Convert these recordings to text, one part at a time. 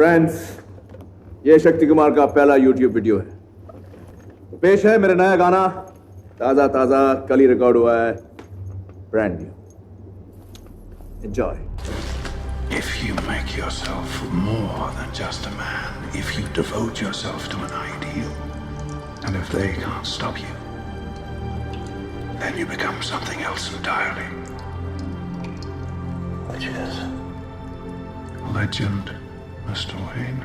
Friends, ये शक्ति कुमार का पहला YouTube वीडियो है। पेश है मेरा नया गाना, ताजा ताजा कल ही रिकॉर्ड हुआ है, brand new. Enjoy. If you make yourself more than just a man, if you devote yourself to an ideal, and if they can't stop you, then you become something else entirely. Which is? Legend, Mr. Wayne.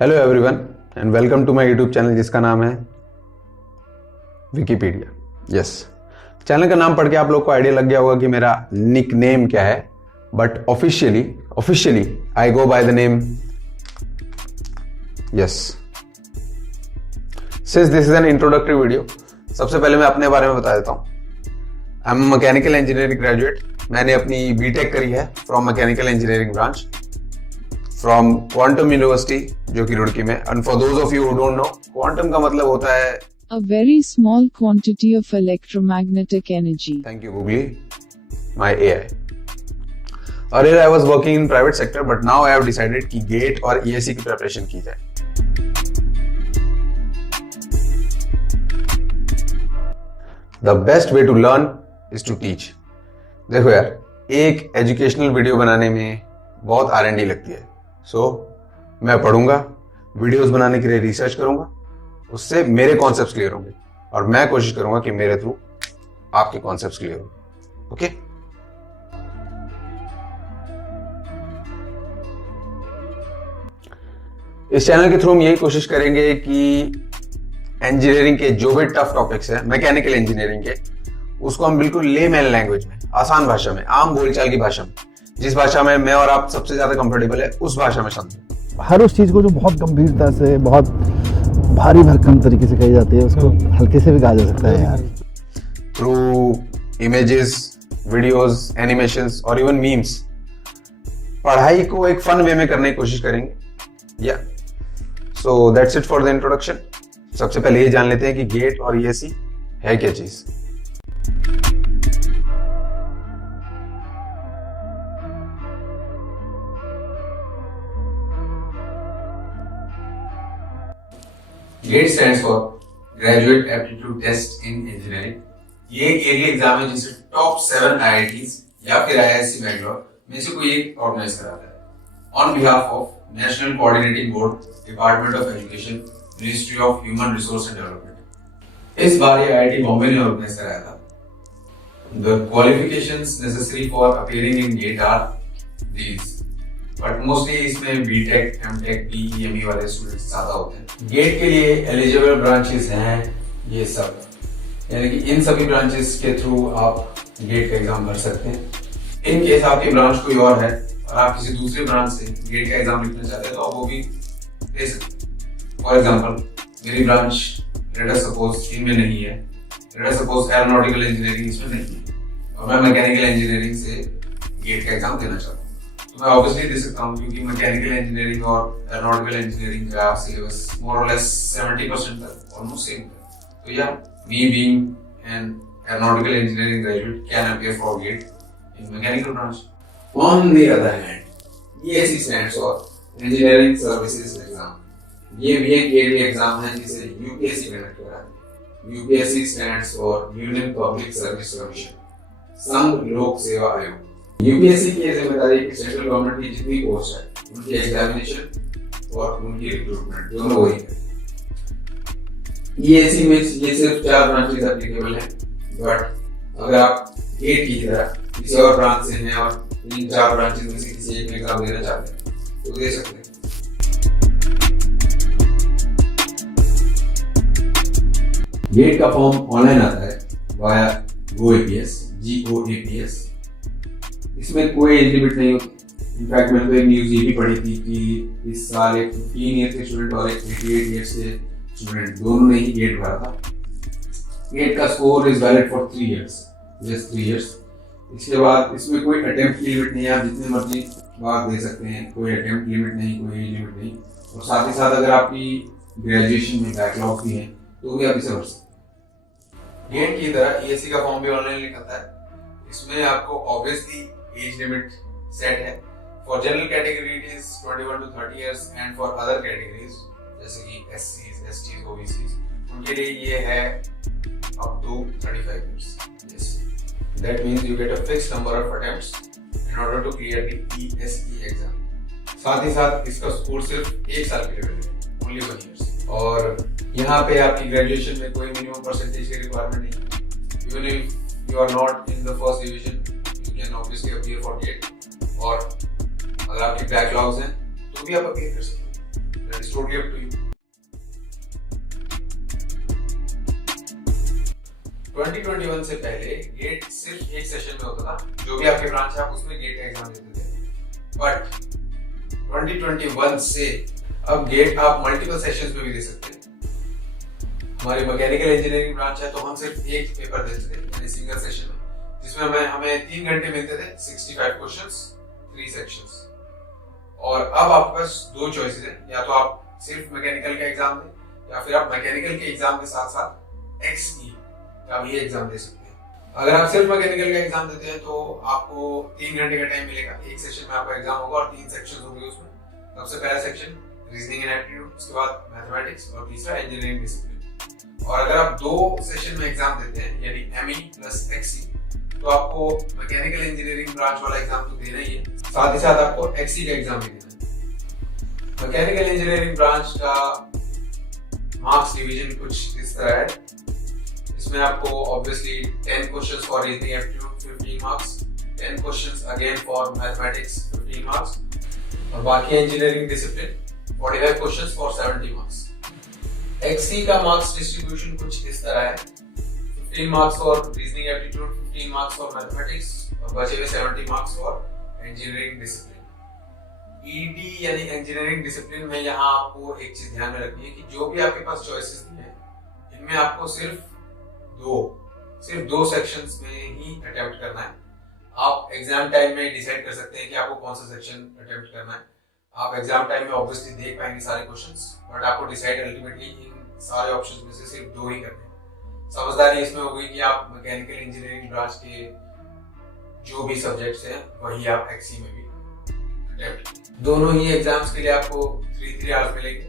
Hello everyone and welcome to my YouTube channel जिसका नाम है Wikipedia. Yes, channel का नाम पढ़ के आप लोग को आइडिया लग गया होगा कि मेरा निक नेम क्या है, but officially I go by the name yes. Since this is an introductory video, सबसे पहले मैं अपने बारे में बता देता हूं। I am mechanical engineering graduate. मैंने अपनी बीटेक करी है from mechanical engineering branch from quantum university जो कि रुड़की में। And for those of you who don't know, quantum का मतलब होता है a very small quantity of electromagnetic energy. Thank you Google, my AI. Earlier I was working in private sector, but now I have decided कि GATE और ESE की preparation की जाए। The best way to learn is to teach. देखो यार, एक educational video बनाने में बहुत R&D लगती है। मैं पढ़ूंगा, वीडियोस बनाने के लिए रिसर्च करूंगा, उससे मेरे कॉन्सेप्ट्स क्लियर होंगे और मैं कोशिश करूंगा कि मेरे थ्रू आपके कॉन्सेप्ट्स क्लियर हो। ओके, इस चैनल के थ्रू हम यही कोशिश करेंगे कि इंजीनियरिंग के जो भी टफ टॉपिक्स है मैकेनिकल इंजीनियरिंग के, उसको हम बिल्कुल लेमैन लैंग्वेज में, आसान भाषा में, आम बोलचाल की भाषा में, जिस भाषा में मैं और आप सबसे ज्यादा कंफर्टेबल है उस भाषा में समझें। हर उस चीज को जो बहुत गंभीरता से, बहुत भारी भरकम तरीके से कही जाती है, उसको हल्के से भी कहा जा सकता है यार। थ्रू इमेजेस, वीडियोस, एनिमेशंस और इवन मीम्स पढ़ाई को एक फन वे में करने की कोशिश करेंगे। या so that's it for the introduction. सबसे पहले ये जान लेते हैं कि गेट और ESE है क्या चीज। GATE stands for Graduate Aptitude Test in Engineering। ये एक एरिया एग्जाम है जिसे टॉप 7 IITs या फिर IISc बैंगलोर में से कोई एक ऑर्गेनाइज कराता है on behalf of national coordinating board, department of education, ministry of human resource and development. इस बार ये IIT बॉम्बे ने ऑर्गेनाइज कराया था। The qualifications necessary for appearing in GATE are these, but mostly इसमें बीटेक, एमटेक, PEME वाले students ज्यादा होते हैं। गेट के लिए एलिजिबल ब्रांचेस हैं ये सब, यानी कि इन सभी ब्रांचेस के थ्रू आप गेट का एग्जाम भर सकते हैं। इन केस आपकी ब्रांच कोई और है और आप किसी दूसरे ब्रांच से गेट का एग्जाम लिखना चाहते हैं तो आप वो भी दे सकते हैं। फॉर एग्जाम्पल, मेरी ब्रांच लेट अस सपोज इनमें नहीं है, let us suppose aeronautical engineering इसमें नहीं है और मैं मैकेनिकल इंजीनियरिंग से गेट का एग्जाम देना चाहता हूँ, मैं ऑब्वियसली दे सकता हूँ क्योंकि मैकेनिकल इंजीनियरिंग और एरोनॉटिकल इंजीनियरिंग का सिलेबस मोर और लेस 70% तक ऑलमोस्ट सेम है। तो या me being an aeronautical engineering graduate can appear for get in mechanical branch. On the other hand, ESE stands for engineering services exam. ये भी एक गेट एग्जाम है जिसे UPSC कंडक्ट कराती है। UPSC stands for union public service commission, संघ लोक सेवा आयोग। UPSC की जिम्मेदारी कि सेंट्रल गवर्नमेंट की जितनी पोस्ट है उनकी एग्जामिनेशन और उनकी रिक्रूटमेंट दोनों वही है। ESE में ये सिर्फ 4 ब्रांचेस एप्लीकेबल हैं, बट अगर आप गेट की तरह किसी और ब्रांच से हैं और इन 4 ब्रांचेस में से किसी एक में एग्जाम देना चाहते हैं तो दे सकते हैं। गेट का फॉर्म ऑनलाइन आता है वाया GoAPS, GoAPS। इसमें कोई एज लिमिट नहीं होती। इनफैक्ट मैंने तो एक न्यूज़ ये भी पढ़ी थी कि इस साल एक 15 ईयर के स्टूडेंट और एक 88 ईयर से स्टूडेंट दोनों ने ही गेट भरा था। गेट का score is valid for 3 years, just 3 years. इसके बाद इसमें कोई अटेम्प्ट की लिमिट नहीं है, आप जितने मर्जी मार्क दे सकते हैं, कोई अटेम्प्ट लिमिट नहीं, कोई एज लिमिट नहीं। और साथ ही साथ अगर आपकी ग्रेजुएशन में बैकलॉग भी है तो भी आप इसे भर सकते हैं। गेट की तरह ईएससी का फॉर्म भी ऑनलाइन निकलता है। इसमें आपको ऑब्वियसली एज लिमिट सेट है। For general category it is 21 to 30 years and for other categories जैसे कि एससीज, एसटीज, ओबीसीज उनके लिए ये है up to 35 years. Yes. That means you get a fixed number of attempts in order to clear the ESE exam. साथ ही साथ इसका score सिर्फ 1 साल के लिए है, only 1 year. और यहाँ पे आपकी ग्रेजुएशन में कोई मिनिमम परसेंटेज की रिक्वायरमेंट नहीं है। Even if you are not in the first division, you can obviously appear for GATE. और अगर आपके बैकलॉग्स हैं तो भी आप अपीयर कर सकते हैं। That is totally up to you. 2021 से पहले गेट सिर्फ एक सेशन में होता था। जो भी आपके ब्रांच है आप उसमें गेट का एग्जाम देते थे। बट 2021 से अब गेट आप मल्टीपल सेशंस में भी दे सकते हैं। हमारी मैकेनिकल इंजीनियरिंग ब्रांच है तो हम सिर्फ एक पेपर देते थे यानी सिंगल सेशन में, जिसमें हमें 3 घंटे मिलते थे, 65 क्वेश्चंस, 3 सेक्शंस। और अब आपके पास 2 चॉइसेस हैं, या तो आप सिर्फ मैकेनिकल का एग्जाम दें या फिर आप मैकेनिकल के एग्जाम के साथ साथ एक्सई का भी एग्जाम दे सकते हैं। अगर आप सिर्फ मैकेनिकल का एग्जाम देते हैं तो आपको 3 घंटे का टाइम मिलेगा। एक सेशन में आपका एग्जाम होगा और 3 सेक्शन होंगे उसमें। सबसे पहला सेक्शन रीजनिंग एंड एप्टीट्यूड, उसके बाद मैथमेटिक्स और तीसरा इंजीनियरिंग डिसिप्लिन। और अगर आप 2 सेशन में एग्जाम देते हैं यानी एमई प्लस एक्सई तो आपको मैकेनिकल इंजीनियरिंग ब्रांच वाला एग्जाम तो देना ही है, साथ ही साथ आपको एक्सई का एग्जाम भी देना है। मैकेनिकल इंजीनियरिंग ब्रांच का मार्क्स डिवीजन कुछ इस तरह है। इसमें आपको obviously 10 questions for reasoning aptitude 15 marks, 10 questions again for mathematics 15 marks और बाकी engineering discipline 45 questions for 70 marks. XC का marks distribution कुछ इस तरह है, 15 marks for reasoning aptitude, 15 marks for mathematics और बचे हुए 70 marks for engineering discipline. ED यानी engineering discipline में यहाँ आपको एक चीज ध्यान में रखनी है कि जो भी आपके पास choices हैं इनमें आपको सिर्फ दो सेक्शंस में ही अटेम्प्ट करना है। आप एग्जाम टाइम में डिसाइड कर सकते हैं कि आपको कौन सा सेक्शन अटेम्प्ट करना है। आप एग्जाम टाइम में ऑब्वियसली देख पाएंगे सारे क्वेश्चंस, बट आपको डिसाइड अल्टीमेटली इन सारे ऑप्शंस में से सिर्फ 2 ही करने हैं। समझदारी इसमें होगी कि आप मैकेनिकल इंजीनियरिंग ब्रांच के जो भी सब्जेक्ट्स हैं वही आप एक्सई में भी अटेम्प्ट। दोनों ही एग्जाम्स के लिए आपको 3 आवर्स मिलेंगे।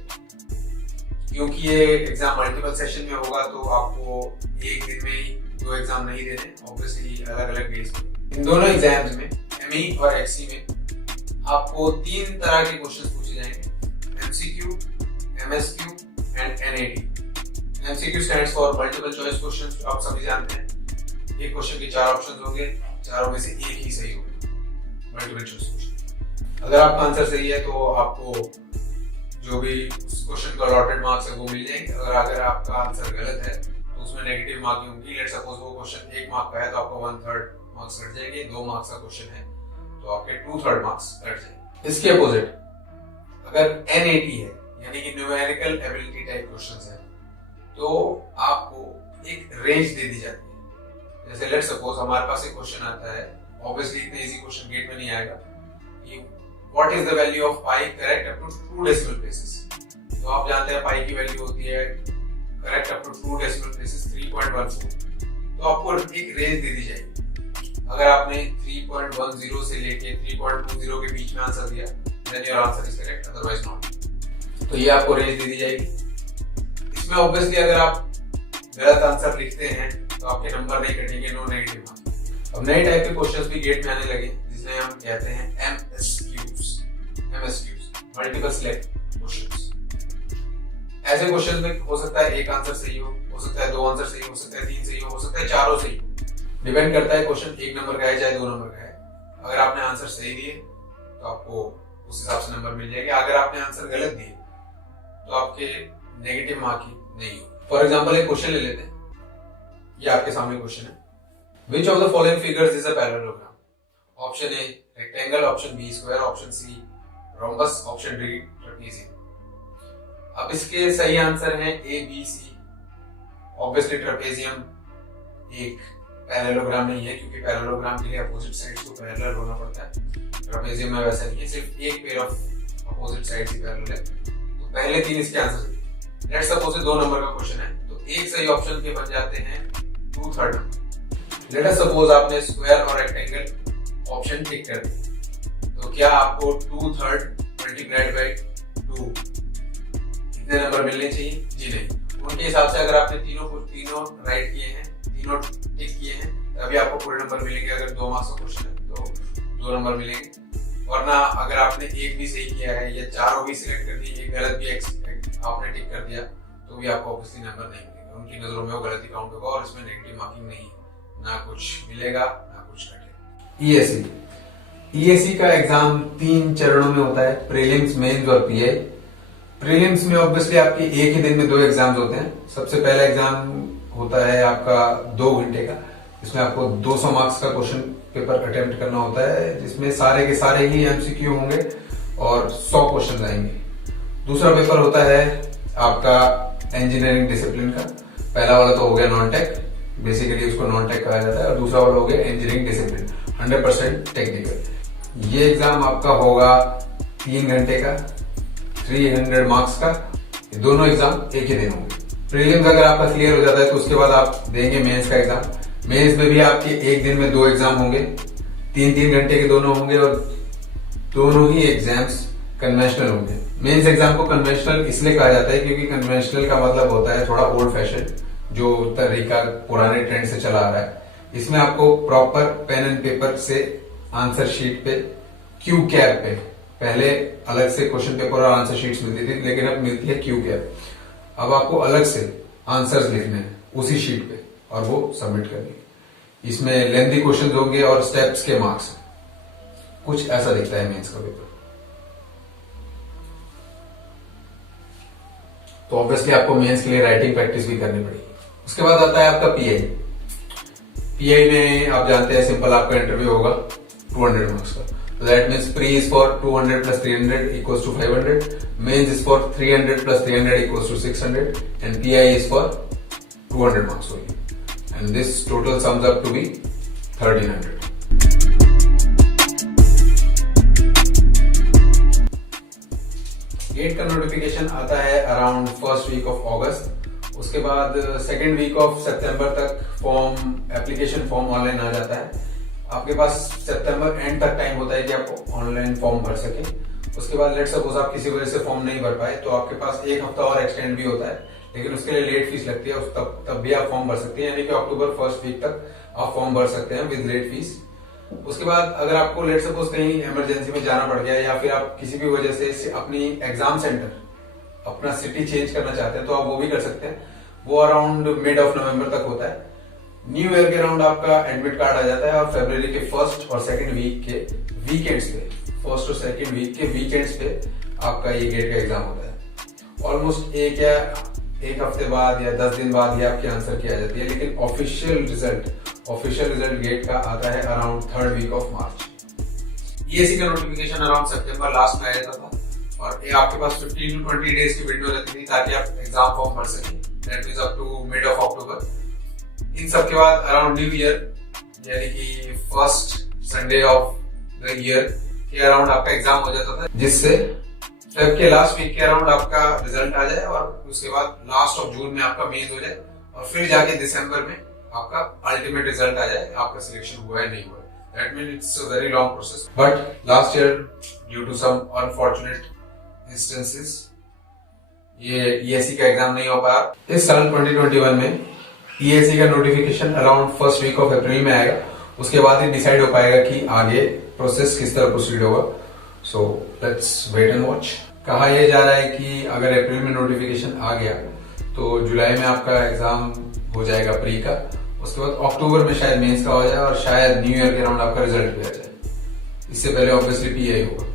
क्योंकि ये एग्जाम मल्टीपल सेशन में होगा तो आपको एक दिन में ही 2 एग्जाम नहीं देने, ऑब्वियसली अलग अलग डेज में। इन दोनों एग्जाम्स में एमई और एक्सई में आपको 3 तरह के क्वेश्चंस पूछे जाएंगे, MCQ, MSQ and NAT. MCQ stands for multiple choice questions, आप सभी जानते हैं। एक क्वेश्चन के 4 ऑप्शंस होंगे, चारों में से एक ही सही होगा, मल्टीपल चॉइस क्वेश्चन। अगर आपका आंसर सही है तो आपको जो भी उस क्वेश्चन का अलॉटेड मार्क्स है वो मिल जाएंगे। अगर आपका आंसर गलत है तो उसमें नेगेटिव मार्किंग होगी। लेट्स सपोज वो क्वेश्चन 1 मार्क का है तो आपको 1/3 मार्क्स कट जाएंगे। 2 मार्क्स का क्वेश्चन है तो आपके 2/3 मार्क्स कट जाएंगे। इसके अपोजिट अगर NAT है यानी कि न्यूमेरिकल एबिलिटी टाइप क्वेश्चंस है तो आपको एक रेंज दे दी जाती है। जैसे लेट्स सपोज हमारे पास एक क्वेश्चन आता है, ऑब्वियसली इतना इजी क्वेश्चन गेट में नहीं आएगा कि What is the value of pi correct up to 2 decimal places? तो आप जानते हैं पाई की वैल्यू होती है correct up to 2 decimal places 3.14। तो आपको एक रेंज दे दी जाएगी। अगर आपने 3.10 से लेके 3.20 के बीच में आंसर दिया then your answer is correct, otherwise not। तो ये आपको रेंज दे दी जाएगी। इसमें ऑब्वियसली अगर आप गलत आंसर लिखते हैं तो आपके नंबर नहीं कटेंगे, नो नेगेटिव मार्क्स। अब नए टाइप के क्वेश्चंस भी गेट में आने लगे जिसे हम कहते हैं MSQs, मल्टीपल सिलेक्ट क्वेश्चंस। ऐसे क्वेश्चंस में हो सकता है एक आंसर सही हो सकता है 2 आंसर सही हो सकता है 3 सही हो सकता है 4 सही हो। डिपेंड करता है क्वेश्चन 1 नंबर का है चाहे 2 नंबर का है। अगर आपने आंसर सही दिए तो आपको उस हिसाब से नंबर मिल जाएंगे। अगर आपने आंसर गलत दिए तो आपके नेगेटिव मार्किंग नहीं हो। फॉर एग्जाम्पल एक क्वेश्चन ले लेते हैं, ये आपके सामने क्वेश्चन है। Which of the following figures is a parallelogram? Option A rectangle, option B square, option C rhombus, option D trapezium। अब इसके सही आंसर हैं A, B, C। Obviously trapezium एक पैरेललोग्राम नहीं है क्योंकि पैरेललोग्राम के लिए अपोजिट साइड्स को पैरेलल होना पड़ता है। ट्रेपेजियम में वैसा नहीं है, सिर्फ एक pair of opposite sides he parallel है। तो पहले 3 इसके आंसर सही। लेट्स सपोज 2 नंबर का क्वेश्चन है तो एक सही ऑप्शन के बन जाते हैं 2/3 नंबर। लेट अस सपोज आपने स्क्वायर और रेक्टेंगल ऑप्शन टिक कर दिया, तो क्या आपको 2/3 मल्टीप्लाइड बाई 2 कितने नंबर मिलने चाहिए? जी नहीं। उनके हिसाब से अगर आपने तीनों राइट किए हैं, तीनों टिक किए हैं, तभी आपको पूरे नंबर मिलेंगे। अगर 2 मार्क्स का क्वेश्चन है तो 2 नंबर मिलेंगे, वरना अगर आपने एक भी सही किया है या चारों भी सिलेक्ट कर दिए, एक गलत भी आपने टिक कर दिया, तो भी आपको ऑब्वियसली नंबर नहीं मिलेगा। उनकी नजरों में वो गलती काउंट होगा और इसमें नेगेटिव मार्किंग नहीं है, ना कुछ मिलेगा ना कुछ घटेगा। ईएससी का एग्जाम 3 चरणों में होता है, प्रीलिम्स, मेंस और पीआई। प्रीलिम्स में ऑब्वियसली आपके एक ही दिन में 2 एग्जाम्स होते हैं। सबसे पहला एग्जाम होता है आपका 2 घंटे का, इसमें आपको 200 मार्क्स का क्वेश्चन पेपर अटेम्प्ट करना होता है, जिसमें सारे के सारे ही एमसीक्यू होंगे और 100 क्वेश्चन आएंगे। दूसरा पेपर होता है आपका इंजीनियरिंग डिसिप्लिन का। पहला वाला तो हो गया नॉन टेक, बेसिकली उसको नॉन टेक कहा जाता है, और दूसरा वाला हो गया इंजीनियरिंग डिसिप्लिन 100% टेक्निकल। ये एग्जाम आपका होगा 3 घंटे का, 300 मार्क्स का। ये दोनों एग्जाम एक ही दिन होंगे। प्रीलिम्स अगर आपका क्लियर हो जाता है तो उसके बाद आप देंगे मेंस का एग्जाम। मेंस में भी आपके एक दिन में 2 एग्जाम होंगे, 3 घंटे के दोनों होंगे, और दोनों ही एग्जाम्स कन्वेंशनल होंगे। मेंस एग्जाम को कन्वेंशनल इसलिए कहा जाता है क्योंकि कन्वेंशनल का मतलब होता है थोड़ा ओल्ड फैशन, जो तरीका पुराने ट्रेंड से चला आ रहा है। इसमें आपको प्रॉपर पेन एंड पेपर से आंसर शीट पे क्यू कैप पे, पहले अलग से क्वेश्चन पेपर और आंसर शीट्स मिलती थी, लेकिन अब मिलती है क्यू कैप। अब आपको अलग से आंसर्स लिखने हैं उसी शीट पे और वो सबमिट करनी है। इसमें लेंथी क्वेश्चंस होंगे और स्टेप्स के मार्क्स। कुछ ऐसा दिखता है मेंस का पेपर। तो ऑब्वियसली आपको मेंस के लिए राइटिंग प्रैक्टिस भी करनी पड़ेगी। उसके बाद आता है आपका पीआई। पीआई में आप जानते हैं सिंपल आपका इंटरव्यू होगा 200 मार्क्स का। So that means pre is for 200 plus 300 equals to 500. Mains is for 300 plus 300 equals to 600. And PI is for 200 marks only. And this total sums up to be 1300. GATE का notification आता है around first week of August. उसके बाद second week of सितंबर तक form application form online आ जाता है। आपके पास सितंबर एंड तक टाइम होता है कि आप ऑनलाइन फॉर्म भर सके। उसके बाद लेट सपोज आप किसी वजह से फॉर्म नहीं भर पाए तो आपके पास 1 हफ्ता और एक्सटेंड भी होता है, लेकिन उसके लिए लेट फीस लगती है। तब भी आप फॉर्म भर सकते हैं, यानी कि अक्टूबर फर्स्ट वीक तक आप फॉर्म भर सकते हैं विद लेट फीस। उसके बाद अगर आपको लेट सपोज कहीं इमरजेंसी में जाना पड़ गया या फिर आप किसी भी वजह से अपनी एग्जाम सेंटर, अपना सिटी चेंज करना चाहते हैं तो आप वो भी कर सकते हैं। वो अराउंड मिड ऑफ नवंबर तक होता है। न्यू ईयर के अराउंड आपका एडमिट कार्ड आ जाता है और फरवरी के फर्स्ट और सेकंड वीक के वीकेंड्स पे, फर्स्ट और सेकंड वीक के वीकेंड्स पे आपका ये गेट का एग्जाम होता है। ऑलमोस्ट एक हफ्ते बाद या 10 दिन बाद ही आपकी आंसर की आ जाती है, लेकिन ऑफिशियल रिजल्ट गेट का आता है around 3rd week of March. ESC का नोटिफिकेशन अराउंड सितंबर लास्ट में आ जाता था और ये आपके पास 15 to 20 डेज की विंडो रहती थी ताकि आप एग्जाम फॉर्म भर सकें। That means up to mid of October. इन सब के बाद अराउंड न्यू ईयर यानी कि first Sunday of the year के अराउंड आपका एग्जाम हो जाता था, जिससे फेब के लास्ट वीक के अराउंड आपका रिजल्ट आ जाए और उसके बाद लास्ट ऑफ जून में आपका मेंस हो जाए और फिर जाके दिसंबर में आपका अल्टीमेट रिजल्ट आ जाए, आपका सिलेक्शन हुआ है नहीं हुआ है। That means it's a very long process. But last year due to some unfortunate instances ये ईएससी का एग्जाम नहीं हो पाया। इस साल 2021 में ईएससी का notification around first week of April में आएगा। उसके बाद ही डिसाइड हो पाएगा कि आगे प्रोसेस किस तरह प्रोसीड होगा। So let's wait and watch. कहा यह जा रहा है कि अगर अप्रैल में नोटिफिकेशन आ गया तो जुलाई में आपका एग्जाम हो जाएगा प्री का। उसके बाद अक्टूबर में शायद मेंस का हो जाए और शायद न्यू ईयर के अराउंड आपका रिजल्ट भी आ जाए। इससे पहले ऑब्वियसली पीआई होगा।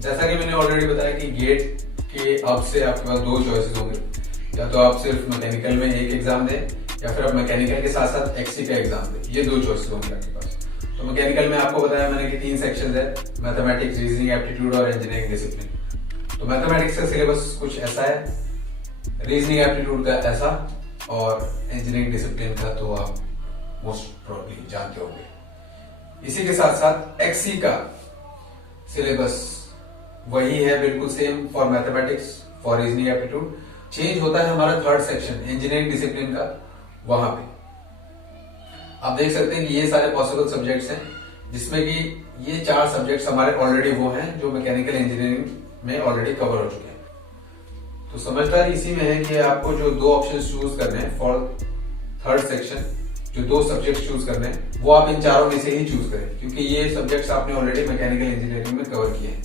जैसा कि मैंने ऑलरेडी बताया कि गेट के अब से आपके पास 2 चॉइसेस होंगे, या तो आप सिर्फ मैकेनिकल में एक एग्जाम दें या फिर आप मैकेनिकल के साथ साथ एक्सी का एग्जाम दें। ये 2 चॉइसेस होंगे आपके पास। तो मैकेनिकल में आपको बताया मैंने कि 3 सेक्शंस है, मैथमेटिक्स, रीजनिंग एप्टीट्यूड और इंजीनियरिंग डिसिप्लिन। तो मैथमेटिक्स का सिलेबस कुछ ऐसा है, रीजनिंग एप्टीट्यूड का ऐसा और इंजीनियरिंग डिसिप्लिन का तो आप मोस्ट प्रोबेबली जानते होंगे। इसी के साथ साथ एक्सी का सिलेबस वही है, बिल्कुल same for mathematics, for reasoning aptitude. Change होता है हमारा थर्ड सेक्शन इंजीनियरिंग डिसिप्लिन का, वहां पे आप देख सकते हैं कि ये सारे पॉसिबल सब्जेक्ट्स हैं, जिसमें कि ये 4 सब्जेक्ट्स हमारे ऑलरेडी वो हैं जो मैकेनिकल इंजीनियरिंग में ऑलरेडी कवर हो चुके हैं। तो समझदारी इसी में है कि आपको जो 2 ऑप्शंस चूज करने हैं फॉर थर्ड सेक्शन, जो 2 सब्जेक्ट्स चूज करने हैं वो आप इन चारों में से ही चूज करें, क्योंकि ये सब्जेक्ट्स आपने ऑलरेडी मैकेनिकल इंजीनियरिंग में कवर किए हैं।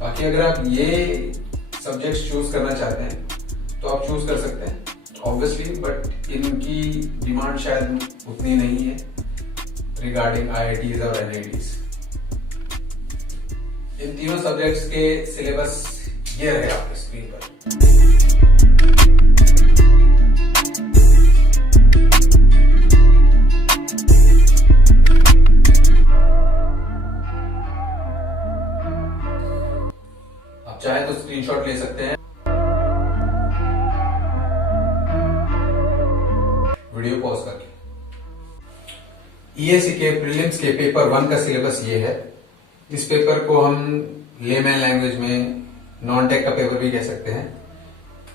बाकी अगर आप ये सब्जेक्ट्स चूज करना चाहते हैं तो आप चूज कर सकते हैं ऑब्वियसली, बट इनकी डिमांड शायद उतनी नहीं है रिगार्डिंग IITs और NITs। इन तीनों सब्जेक्ट्स के सिलेबस ये रहे आपके स्क्रीन पर। आप चाहे तो स्क्रीनशॉट ले सकते हैं वीडियो पॉज करके। EAC के प्रीलिम्स के पेपर 1 का सिलेबस ये है। इस पेपर को हम लेमैन लैंग्वेज में नॉन टेक का पेपर भी कह सकते हैं।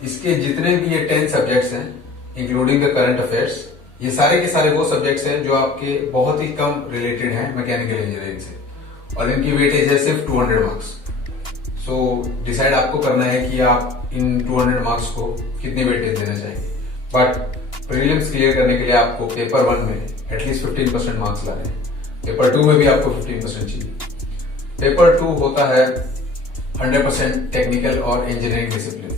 इसके जितने भी ये 10 सब्जेक्ट्स हैं इंक्लूडिंग द करंट अफेयर्स, ये सारे के सारे वो सब्जेक्ट्स हैं जो आपके बहुत ही कम रिलेटेड हैं मैकेनिकल इंजीनियरिंग से, और इनकी वेटेज है सिर्फ 200 मार्क्स। सो डिसाइड आपको करना है कि आप इन 200 मार्क्स को कितनी वेटेज देना चाहेंगे। बट प्रीलिम्स क्लियर करने के लिए आपको पेपर 1 में एटलीस्ट 15% मार्क्स लाने हैं, पेपर 2 में भी आपको 15% चाहिए। पेपर 2 होता है 100% टेक्निकल और इंजीनियरिंग डिसिप्लिन।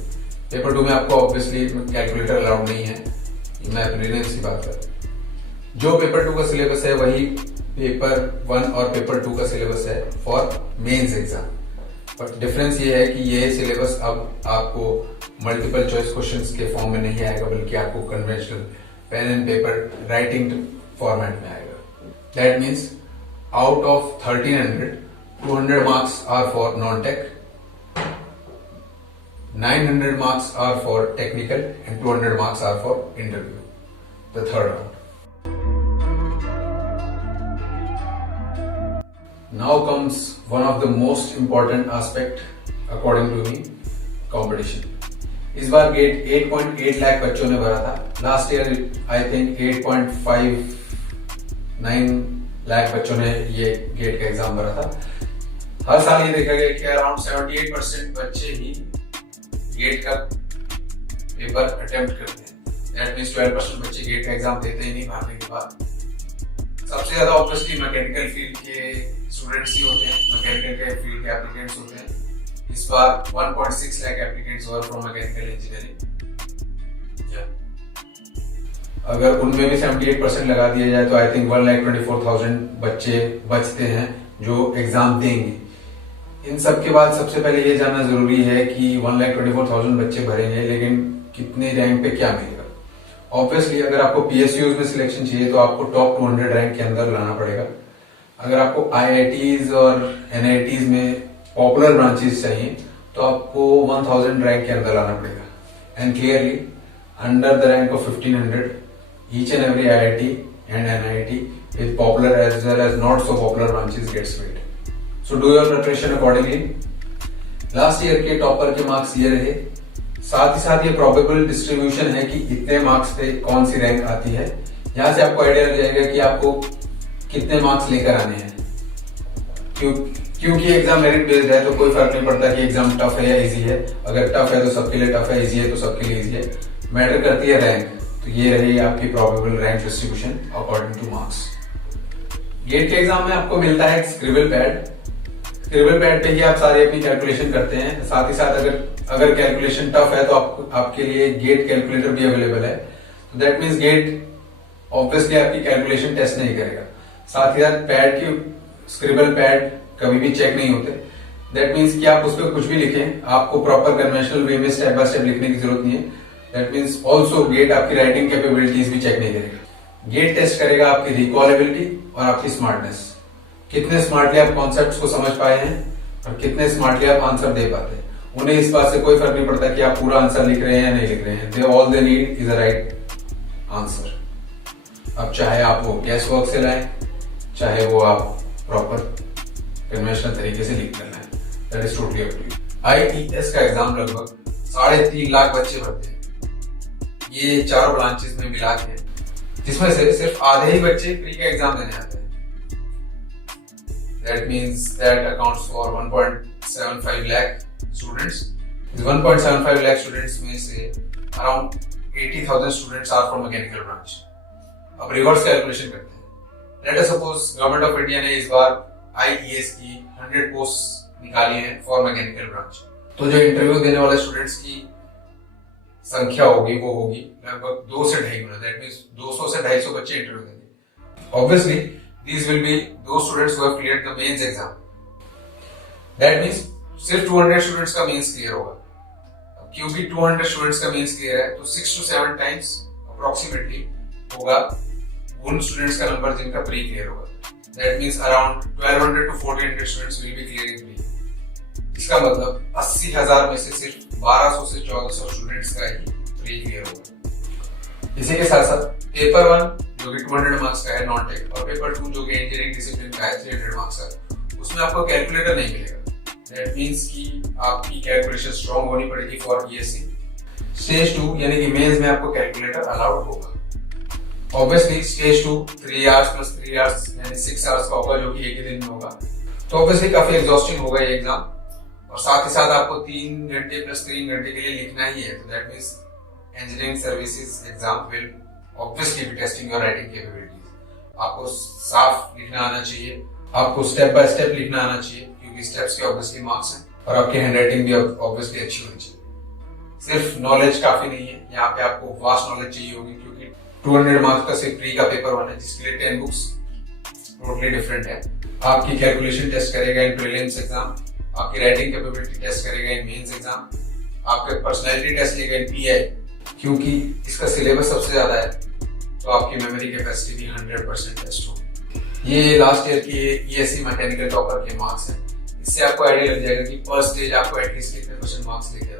पेपर 2 में आपको ऑब्वियसली कैलकुलेटर अलाउड नहीं है, मैं प्रीलिम्स की बात कर रहा हूं। जो पेपर 2 का सिलेबस है वही पेपर 1 और पेपर 2 का सिलेबस है for mains exam. But difference ये है कि ये सिलेबस अब आपको मल्टीपल चॉइस क्वेश्चंस के फॉर्म में नहीं आएगा, बल्कि आपको conventional pen and paper writing format में आएगा। That means out of 1300, 200 marks are for non-tech, 900 marks are for technical, and 200 marks are for interview, the third round. Now comes one of the most important aspect according to me, competition. इस बार gate 8.8 lakh बच्चों ने भरा था। Last year I think 8.59 lakh बच्चों ने ये gate का exam भरा था। हर साल ये देखा गया कि अराउंड 78% बच्चे ही गेट का पेपर अटेम्प्ट करते हैं। दैट मींस 12% बच्चे गेट का एग्जाम देते ही नहीं भरने के बाद। सबसे ज्यादा ऑब्वियसली मैकेनिकल फील्ड के स्टूडेंट्स ही होते हैं, मैकेनिकल के फील्ड के एप्लीकेंट्स होते हैं। इस बार 1.6 lakh applicants were from mechanical engineering. अगर उनमें भी 78% लगा दिया जाए तो आई थिंक 1,24,000 बच्चे बचते हैं जो एग्जाम देंगे। इन सब के बाद सबसे पहले ये जानना जरूरी है कि 1,24,000 बच्चे भरेंगे, लेकिन कितने रैंक पे क्या मिलेगा। ऑब्वियसली अगर आपको PSUs में सिलेक्शन चाहिए तो आपको टॉप 200 रैंक के अंदर लाना पड़ेगा। अगर आपको IITs और NITs में पॉपुलर ब्रांचेस चाहिए तो आपको 1000 रैंक के अंदर लाना पड़ेगा। And clearly under the rank of 1500 each and every IIT and NIT with popular as well as not so popular branches gets filled. So do your preparation accordingly. Last year के topper के marks ये रहे, साथ ही साथ ये probable distribution है कि इतने मार्क्स पे कौन सी रैंक आती है। यहाँ से आपको आइडिया लग जाएगा कि आपको कितने मार्क्स लेकर आने हैं। क्योंकि एग्जाम मेरिट बेस्ड है तो कोई फर्क नहीं पड़ता कि एग्जाम टफ है या इजी है। अगर टफ है तो सबके लिए टफ है, इजी है तो सबके लिए इजी है। मैटर करती है रैंक। तो ये रही आपकी probable rank distribution according to marks. GATE के एग्जाम में आपको मिलता है स्क्रिबल पैड। स्क्रिबल पैड पे ही आप सारी अपनी कैलकुलेशन करते हैं। साथ ही साथ अगर कैलकुलेशन टफ है तो आपके लिए गेट कैलकुलेटर भी अवेलेबल है। तो दैट मीन्स गेट ऑब्वियसली आपकी कैलकुलेशन टेस्ट नहीं करेगा। साथ ही साथ पैड की स्क्रिबल पैड कभी भी चेक नहीं होते। दैट मीन्स कि आप उस पर कुछ भी लिखें, आपको प्रॉपर कन्वेंशनल वे में स्टेप बाय स्टेप लिखने की जरूरत नहीं है। दैट मीन्स ऑल्सो गेट आपकी राइटिंग कैपेबिलिटीज भी चेक नहीं करेगा। गेट टेस्ट करेगा आपकी रिकॉलेबिलिटी और आपकी स्मार्टनेस। कितने स्मार्टली आप कॉन्सेप्ट्स को समझ पाए हैं और कितने स्मार्टली आप आंसर दे पाते हैं। उन्हें इस बात से कोई फर्क नहीं पड़ता कि आप पूरा आंसर लिख रहे हैं या नहीं लिख रहे हैं। They all they need is a right answer. अब चाहे आप वो गैस वर्क से लाएं, चाहे वो आप प्रॉपर कन्वेंशनल तरीके से लिख कर लाएं, that is totally up to you. IES का एग्जाम लगभग 3.5 लाख बच्चे भरते हैं। ये चारों ब्रांचेस में मिला के, जिसमें से सिर्फ आधे ही बच्चे प्री का एग्जाम देने आते हैं। That means that accounts for 1.75 lakh students. इस 1.75 lakh students में से around 80,000 students are from mechanical branch. अब रिवर्स कैलकुलेशन करते हैं। Let us suppose government of India ने इस बार IES की 100 पोस्ट निकाली है फॉर मैकेनिकल ब्रांच। तो जो इंटरव्यू देने वाले स्टूडेंट्स की संख्या होगी वो होगी लगभग 2 से 2.5 गुना। दैट मींस 200 से 250 बच्चे इंटरव्यू देंगे। Obviously these will be those students who have cleared the mains exam. That means सिर्फ 200 स्टूडेंट्स का मेंस क्लियर होगा। क्योंकि 200 स्टूडेंट्स का मेंस क्लियर है तो 6 to 7 टाइम्स अप्रोक्सीमेटली होगा उन स्टूडेंट्स का नंबर जिनका प्री क्लियर होगा। That means around 1200 to 1400 students will be clearing pre. इसका मतलब 80,000 में से सिर्फ 1200 से 1400 स्टूडेंट्स का ही प्री क्लियर होगा। इसी के साथ साथ पेपर 1 जो कि 200 मार्क्स का है नॉन टेक, और पेपर 2 जो कि इंजीनियरिंग डिसिप्लिन का है 300 मार्क्स का, उसमें आपको कैलकुलेटर नहीं मिलेगा। दैट मींस कि आपकी कैलकुलेशन स्ट्रांग होनी पड़ेगी फॉर बीएससी। स्टेज 2 यानी कि मेंस में आपको कैलकुलेटर अलाउड होगा। Obviously stage 2 3 hours plus 3 hours यानी 6 आवर्स का होगा, जो कि एक ही दिन में होगा। तो ऑब्वियसली काफी एग्जॉस्टिंग होगा ये एग्जाम, और साथ ही साथ आपको 3 घंटे प्लस 3 घंटे के लिए लिखना ही है। तो that means engineering services exam will obviously be testing your writing capabilities. आपको साफ लिखना आना चाहिए, आपको स्टेप बाय स्टेप लिखना आना चाहिए, क्योंकि स्टेप्स के ऑब्वियसली मार्क्स हैं, और आपकी हैंडराइटिंग भी ऑब्वियसली अच्छी होनी चाहिए। सिर्फ नॉलेज काफी नहीं है, यहाँ पे आपको वास्ट नॉलेज चाहिए होगी, क्योंकि 200 मार्क्स का सिर्फ प्री का पेपर 1 है, जिसके लिए 10 बुक्स टोटली डिफरेंट है। आपकी कैलकुलेशन टेस्ट करेगा इन प्रीलिम्स एग्जाम, आपकी राइटिंग कैपेबिलिटी टेस्ट करेगा इन मेंस एग्जाम, आपके पर्सनैलिटी टेस्ट लेगा इन पीआई, क्योंकि इसका सिलेबस सबसे ज्यादा है, तो आपकी मेमोरी कैपेसिटी भी 100% टेस्ट होगी। ये लास्ट ईयर की ईएससी मैकेनिकल टॉपर के मार्क्स हैं। इससे आपको आइडिया लग जाएगा कि पर स्टेज आपको एटलीस्ट कितने परसेंट मार्क्स लेके आए।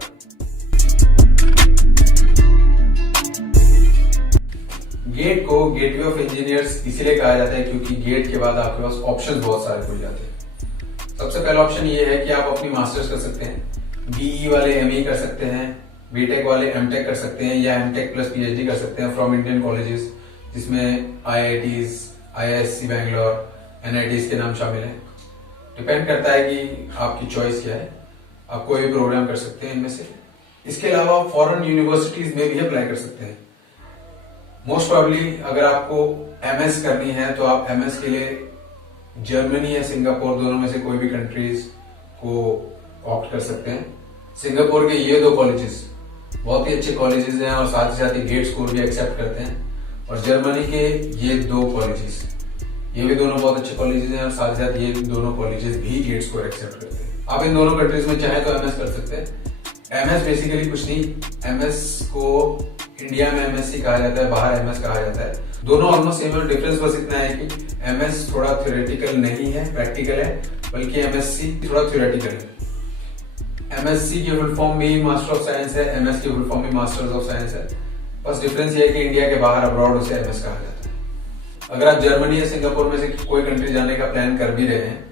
गेट को गेटवे ऑफ इंजीनियर्स इसीलिए कहा जाता है क्योंकि गेट के बाद आपके पास ऑप्शंस बहुत सारे खुल जाते हैं। सबसे पहला ऑप्शन ये है कि आप अपनी मास्टर्स कर सकते हैं, बीई वाले एमई कर सकते हैं, बीटेक वाले एमटेक कर सकते हैं, या एमटेक प्लस पीएचडी कर सकते हैं फ्रॉम इंडियन कॉलेजेस, जिसमें आईआईटीज, आईआईएससी बैंगलोर, एनआईटीज के नाम शामिल हैं। डिपेंड करता है कि आपकी चॉइस क्या है, आप कोई भी प्रोग्राम कर सकते हैं इनमें से। इसके अलावा आप फॉरेन यूनिवर्सिटीज में भी अप्लाई कर सकते हैं। मोस्ट प्रोबेबली अगर आपको एमएस करनी है तो आप एमएस के लिए जर्मनी या सिंगापुर दोनों में से कोई भी कंट्रीज को ऑप्ट कर सकते हैं। सिंगापुर के ये 2 कॉलेजेस बहुत ही अच्छे कॉलेजेस हैं और साथ ही साथ गेट स्कोर भी एक्सेप्ट करते हैं, और जर्मनी के ये 2 कॉलेजेस ये भी दोनों बहुत अच्छे कॉलेजेस हैं, और साथ ही साथ ये दोनों कॉलेजेस भी गेट स्कोर एक्सेप्ट करते हैं। आप इन दोनों कंट्रीज में चाहे तो एमएस कर सकते हैं। एमएस बेसिकली कुछ नहीं, एमएस को इंडिया में एमएससी कहा जाता है, बाहर एमएस कहा जाता है। दोनों ऑलमोस्ट सेम है, डिफरेंस बस इतना है कि एमएस थोड़ा थ्योरेटिकल नहीं है, प्रैक्टिकल है, बल्कि एमएससी थोड़ा थ्योरेटिकल है। एमएससी की फुल फॉर्म भी मास्टर ऑफ साइंस है, एमएस की फुल फॉर्म भी मास्टर्स ऑफ साइंस है। बस डिफरेंस ये है कि इंडिया के बाहर अब्रॉड उसे एमएस कहा जाता है। अगर आप जर्मनी या सिंगापुर में से कोई कंट्री जाने का प्लान कर भी रहे हैं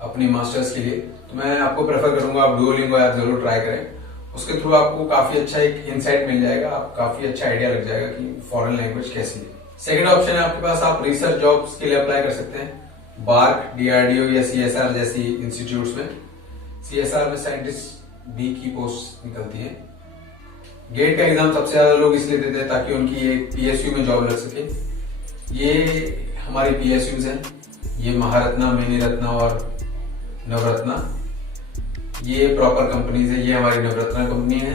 अपनी मास्टर्स के लिए, तो मैं आपको प्रेफर करूंगा आप डुओलिंगो ऐप जरूर ट्राई करें। उसके थ्रू आपको काफी अच्छा एक इंसाइट मिल जाएगा, आप काफी अच्छा आइडिया लग जाएगा कि फॉरेन लैंग्वेज कैसी है। सेकंड ऑप्शन है आपके पास, आप रिसर्च जॉब्स के लिए अप्लाई कर सकते हैं बार्क, डीआरडीओ या सीएसआर जैसी इंस्टीट्यूट्स में। सीएसआर में साइंटिस्ट बी की पोस्ट निकलती है। गेट का एग्जाम सबसे ज्यादा लोग इसलिए देते हैं ताकि उनकी एक पीएसयू में जॉब लग सके। ये हमारी पीएसयूज हैं, ये महारत्ना, मिनीरत्ना और नवरत्ना, ये प्रॉपर कंपनीज है। ये हमारी नवरत्ना कंपनी है,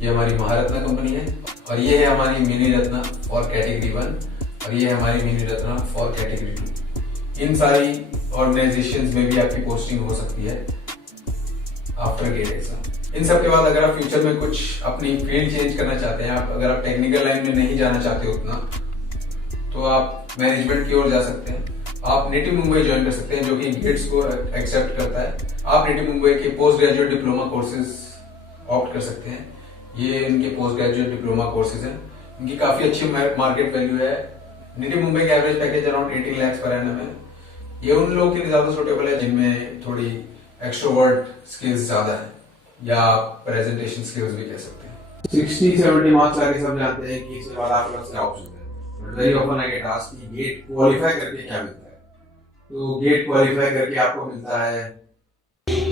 ये हमारी महारत्ना कंपनी है, और ये है हमारी मिनीरत्ना फॉर कैटेगरी 1, और ये है हमारी मिनीरत्ना फॉर कैटेगरी 2। इन सारी ऑर्गेनाइजेशंस में भी आपकी पोस्टिंग हो सकती है आफ्टर गेट एग्जाम। इन सब के बाद अगर आप फ्यूचर में कुछ अपनी फील्ड चेंज करना चाहते हैं, अगर आप टेक्निकल लाइन में नहीं जाना चाहते उतना, तो आप मैनेजमेंट की ओर जा सकते हैं। आप निटी मुंबई ज्वाइन कर सकते हैं, जो कि गेट्स को एक्सेप्ट करता है। आप निटी मुंबई के post graduate diploma courses opt कर सकते हैं। ये इनके पोस्ट ग्रेजुएट डिप्लोमा कोर्सेज हैं, इनकी काफी अच्छी मार्केट वैल्यू है। निटी मुंबई का average package around 18 lakh per annum है। ये उन लोगों के लिए ज्यादा सुटेबल है जिनमें थोड़ी एक्सट्रोवर्ट स्किल्स ज्यादा है, या प्रेजेंटेशन स्किल्स भी कह सकते हैं। 60-70 मार्क्स आके सब जानते हैं कि इसके बाद आपके पास क्या ऑप्शन है, but very often I get asked कि गेट क्वालिफाई करके क्या मिलता है। तो गेट क्वालिफाई करके आपको मिलता है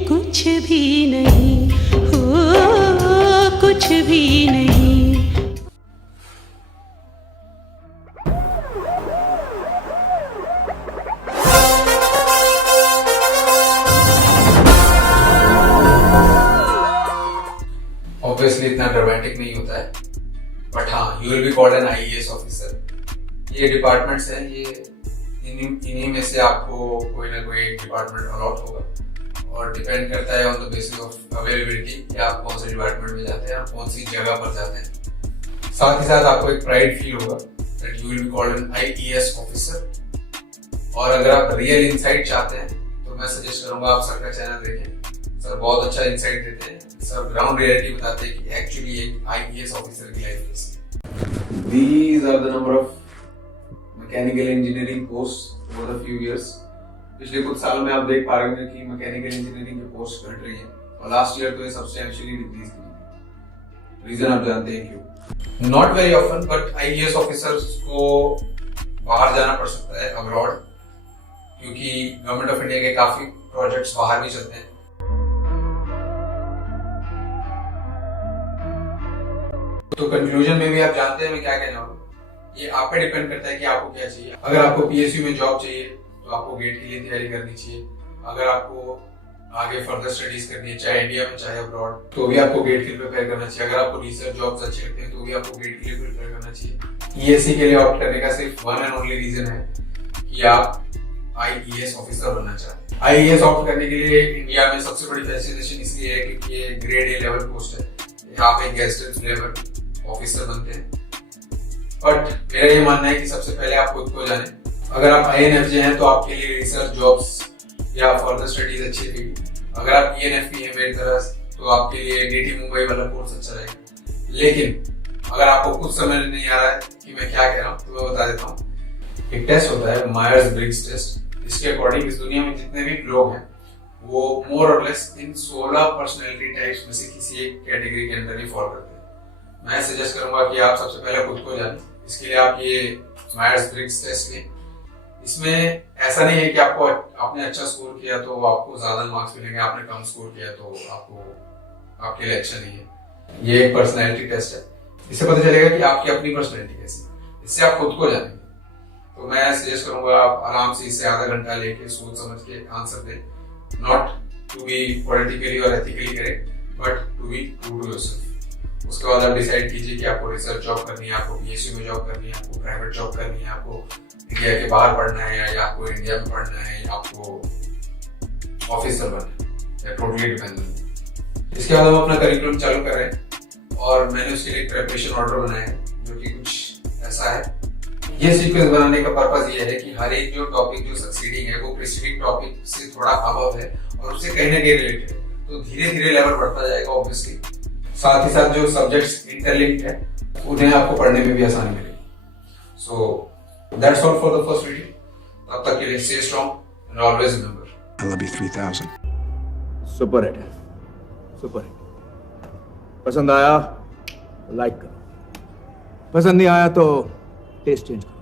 कुछ भी नहीं हो, कुछ भी नहीं। ऑब्वियसली इतना ड्रामेटिक नहीं होता है, बट हाँ, you will be called an IAS officer. ये डिपार्टमेंट्स हैं, ये इन्हीं में से आपको कोई ना कोई डिपार्टमेंट अलॉट होगा और डिपेंड करता है on the basis of availability कि आप कौन से डिपार्टमेंट में जाते हैं और कौन सी जगह पर जाते हैं। साथ ही साथ आपको एक प्राइड फील होगा that you will be called an IAS officer. और अगर आप रियल इनसाइट चाहते हैं तो मैं सजेस्ट करूंगा आप सर का चैनल देखें। सर बहुत अच्छा इंसाइट देते हैं, सर ग्राउंड रियलिटी बताते हैं कि एक्चुअली एक आईएएस ऑफिसर की लाइफ कैसी। These are the number of mechanical engineering post over the few years. पिछले कुछ सालों में आप देख पा रहे होंगे कि मैकेनिकल इंजीनियरिंग की पोस्ट घट रही है और लास्ट ईयर तो ये सब्सटेंशियली डिक्रीज की। रीजन आप जानते हैं क्यों? Not very often, but IAS officers को बाहर जाना पड़ सकता है, अब्रॉड, क्योंकि गवर्नमेंट ऑफ इंडिया के काफी प्रोजेक्ट्स बाहर भी चलते हैं। तो कंक्लूजन में भी आप जानते हैं मैं क्या कहना हूँ, ये आप पे डिपेंड करता है कि आपको क्या चाहिए। अगर आपको पीएसयू में जॉब चाहिए तो आपको गेट के लिए तैयारी करनी चाहिए। अगर आपको आगे फर्दर स्टडीज करनी है, चाहे इंडिया में चाहे अब्रॉड, तो भी आपको गेट के लिए प्रिपेयर करना चाहिए। अगर आपको रिसर्च जॉब्स अच्छे लगते हैं तो भी आपको गेट के लिए प्रिपेयर करना चाहिए। ईएससी के लिए ऑप्ट करने का सिर्फ वन एंड ओनली रीजन है कि आप आईएएस ऑफिसर बनना चाहते हैं। आईएएस ऑप्ट करने के लिए इंडिया में सबसे बड़ी फैसिनेशन इसलिए है क्योंकि ये ग्रेड ए लेवल पोस्ट है, आप एक गेस्टेड लेवल ऑफिसर बनते हैं। बट मेरा ये मानना है कि सबसे पहले आप खुद को जाने। अगर आप आईएनएफजे हैं तो आपके लिए रिसर्च जॉब्स या फर्दर स्टडीज अच्छी थी। अगर आप ईएनएफपी हैं मेरी तरह तो आपके लिए डीटी मुंबई वाला कोर्स अच्छा रहेगा। लेकिन अगर आपको कुछ समझ नहीं आ रहा है कि मैं क्या कह रहा हूँ तो मैं बता देता हूँ। एक टेस्ट होता है मायर्स ब्रिग्स टेस्ट, इसके अकॉर्डिंग इस दुनिया में जितने भी लोग हैं वो मोर और लेस इन 16 पर्सनैलिटी टाइप्स में से किसी एक कैटेगरी के अंदर ही फॉल करते हैं। मैं सजेस्ट करूंगा कि आप सबसे पहले खुद को जानें। इसके लिए आप ये मायर्स ब्रिग्स टेस्ट लें। इसमें ऐसा नहीं है कि आपको आपने अच्छा स्कोर किया तो आपको ज्यादा मार्क्स मिलेंगे, आपने कम स्कोर किया तो आपके लिए अच्छा नहीं है। ये एक पर्सनैलिटी टेस्ट है, इससे पता चलेगा कि आपकी अपनी पर्सनैलिटी कैसी है। इससे आप खुद को जानेंगे। तो मैं सजेस्ट करूंगा आप आराम से इसे आधा घंटा लेके सोच समझ के आंसर दें। नॉट टू बी पॉलिटिकली और एथिकली करें, but to be true to yourself. उसके बाद आप डिसाइड कीजिए कि आपको रिसर्च जॉब करनी है, आपको पीएसयू में जॉब करनी है, आपको प्राइवेट जॉब करनी है, आपको इंडिया के बाहर पढ़ना है या आपको इंडिया में पढ़ना है या आपको ऑफिसर बनना है, या टोटली डिपेंडेंट। इसके बाद हम अपना करिकुलम चालू कर रहे हैं और मैंने उसके लिए प्रिपरेशन ऑर्डर बनाया है जो कि कुछ ऐसा है। ये सीक्वेंस बनाने का पर्पस ये है कि हर एक जो टॉपिक जो सक्सीडिंग है वो प्रिसीडिंग टॉपिक से थोड़ा अबव है और उससे कहीं ना कहीं रिलेटेड है, तो धीरे धीरे लेवल बढ़ता जाएगा ऑब्वियसली। साथ ही साथ जो सब्जेक्ट्स इंटरलिंक्ड है उन्हें आपको पढ़ने में भी आसानी मिलेगी। So that's all for the first video. तब तक के लिए stay strong and always remember I love you 3000. Super hit है, सुपर हिट। पसंद आया लाइक करो, पसंद नहीं आया तो टेस्ट चेंज करो।